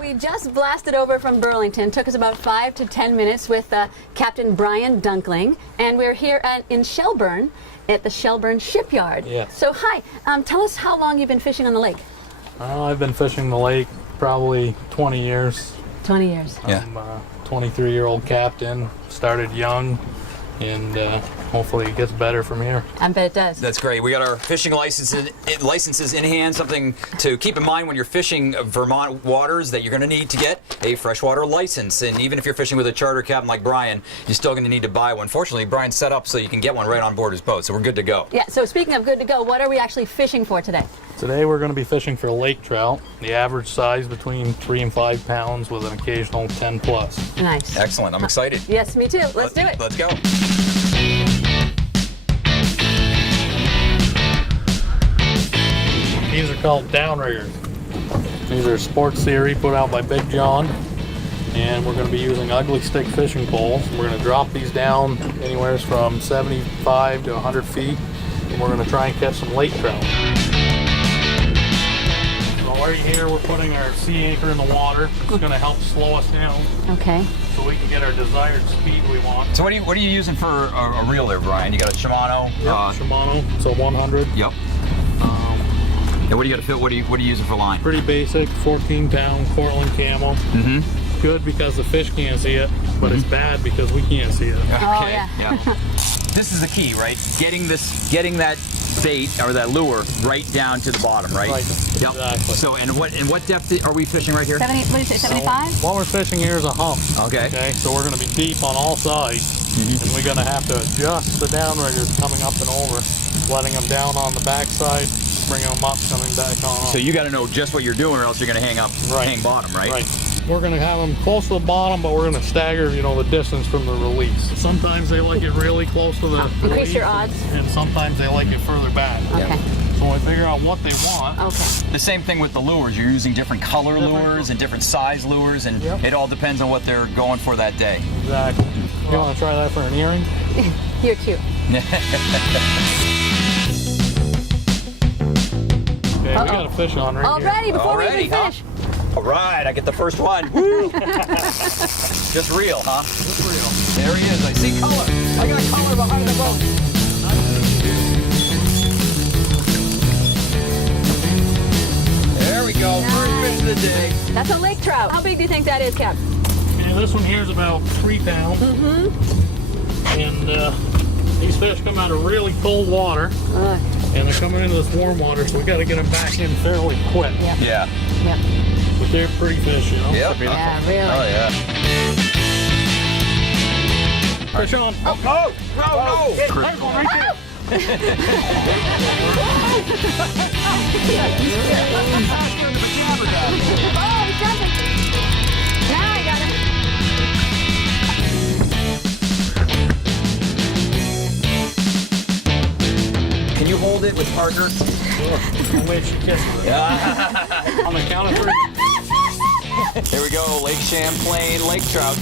We just blasted over from Burlington. Took us about 5 to 10 minutes with Captain Brian Dunkling, and we're here in Shelburne at the Shelburne Shipyard. Yes. So hi, tell us how long you've been fishing on the lake. I've been fishing the lake probably 20 years. 20 years. Yeah. I'm a 23-year-old captain. Started young, and hopefully it gets better from here. I bet it does. That's great. We got our fishing licenses in hand, something to keep in mind when you're fishing Vermont waters that you're going to need to get a freshwater license. And even if you're fishing with a charter captain like Brian, you're still going to need to buy one. Fortunately, Brian's set up so you can get one right on board his boat, so we're good to go. Yeah, so speaking of good to go, what are we actually fishing for today? Today we're going to be fishing for lake trout, the average size between 3 and 5 pounds with an occasional 10 plus. Nice. Excellent. I'm excited. Yes, me too. Let's do it. Let's go. These are called downriggers. These are sports theory put out by Big John, and we're going to be using ugly stick fishing poles. We're going to drop these down anywhere from 75 to 100 feet, and we're going to try and catch some lake trout. So right here we're putting our sea anchor in the water. It's going to help slow us down. Okay. So we can get our desired speed we want. So what are you using for a reel there, Brian? You got a Shimano? Yep, Shimano. It's a 100. Yep. And what do you got to fit? What are you using for line? Pretty basic, 14-pound Cortland Camel. Mm-hmm. Good because the fish can't see it, but it's bad because we can't see it. Okay. Oh, yeah. This is the key, right? Getting that bait or that lure right down to the bottom, right? Right. Yep. Exactly. So, and what depth are we fishing right here? 70, what did you say, 75? What we're fishing here is a hump. Okay. Okay. So we're going to be deep on all sides, and we're going to have to adjust the downriggers coming up and over, letting them down on the backside, bringing them up, coming back on. So you got to know just what you're doing, or else you're going to hang bottom, right? Right. We're going to have them close to the bottom, but we're going to stagger, the distance from the release. Sometimes they like it really close to the Increase release, your odds. and sometimes they like it further back. Okay. So we figure out what they want. Okay. The same thing with the lures. You're using different color lures and different size lures, and it all depends on what they're going for that day. Exactly. You want to try that for an earring? You're cute. Okay, we got a fish on right Already, here. before we Already, even huh? finish. All right, I get the first one. Woo! Just real, huh? Just real. There he is. I see color. I got color behind the boat. There we go. First fish of the day. That's a lake trout. How big do you think that is, Cap? Okay, this one here is about 3 pounds. And these fish come out of really cold water, and they're coming into this warm water, so we got to get them back in fairly quick. Yeah. Yep. But they're pretty fish, Yep. Yeah, really. Oh, yeah. Fish on. Oh, no. There's one right there. Oh, he's jumping. Now I got him. Can you hold it with partner? Sure. Wait, she kissed me. On the count of 3. Here we go. Lake Champlain, lake trout.